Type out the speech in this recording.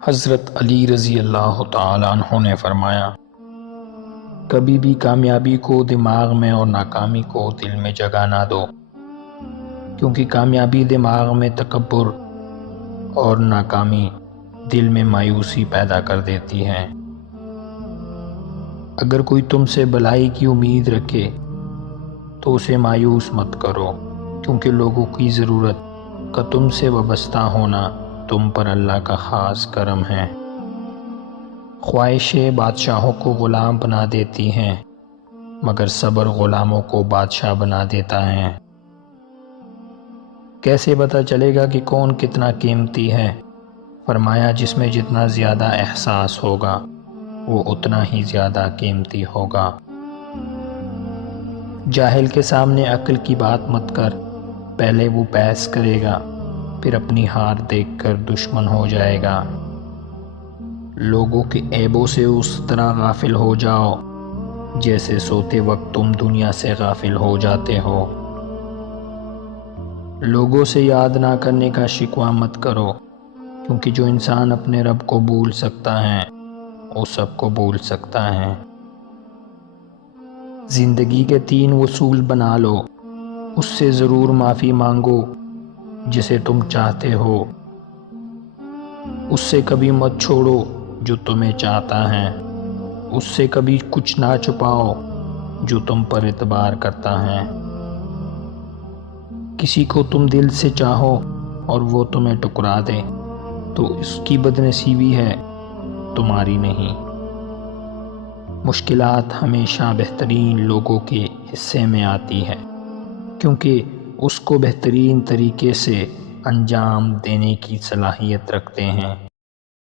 حضرت علی رضی اللہ تعالیٰ عنہ نے فرمایا، کبھی بھی کامیابی کو دماغ میں اور ناکامی کو دل میں جگہ نہ دو، کیونکہ کامیابی دماغ میں تکبر اور ناکامی دل میں مایوسی پیدا کر دیتی ہے۔ اگر کوئی تم سے بھلائی کی امید رکھے تو اسے مایوس مت کرو، کیونکہ لوگوں کی ضرورت کا تم سے وابستہ ہونا تم پر اللہ کا خاص کرم ہے۔ خواہشیں بادشاہوں کو غلام بنا دیتی ہیں، مگر صبر غلاموں کو بادشاہ بنا دیتا ہے۔ کیسے پتہ چلے گا کہ کون کتنا قیمتی ہے؟ فرمایا، جس میں جتنا زیادہ احساس ہوگا وہ اتنا ہی زیادہ قیمتی ہوگا۔ جاہل کے سامنے عقل کی بات مت کر، پہلے وہ بحث کرے گا، پھر اپنی ہار دیکھ کر دشمن ہو جائے گا۔ لوگوں کے عیبوں سے اس طرح غافل ہو جاؤ جیسے سوتے وقت تم دنیا سے غافل ہو جاتے ہو۔ لوگوں سے یاد نہ کرنے کا شکوہ مت کرو، کیونکہ جو انسان اپنے رب کو بھول سکتا ہے وہ سب کو بھول سکتا ہے۔ زندگی کے 3 اصول بنا لو، اس سے ضرور معافی مانگو جسے تم چاہتے ہو، اس سے کبھی مت چھوڑو جو تمہیں چاہتا ہے، اس سے کبھی کچھ نہ چھپاؤ جو تم پر اعتبار کرتا ہے۔ کسی کو تم دل سے چاہو اور وہ تمہیں ٹکرا دے تو اس کی بدنصیبی ہے، تمہاری نہیں۔ مشکلات ہمیشہ بہترین لوگوں کے حصے میں آتی ہے، کیونکہ اس کو بہترین طریقے سے انجام دینے کی صلاحیت رکھتے ہیں۔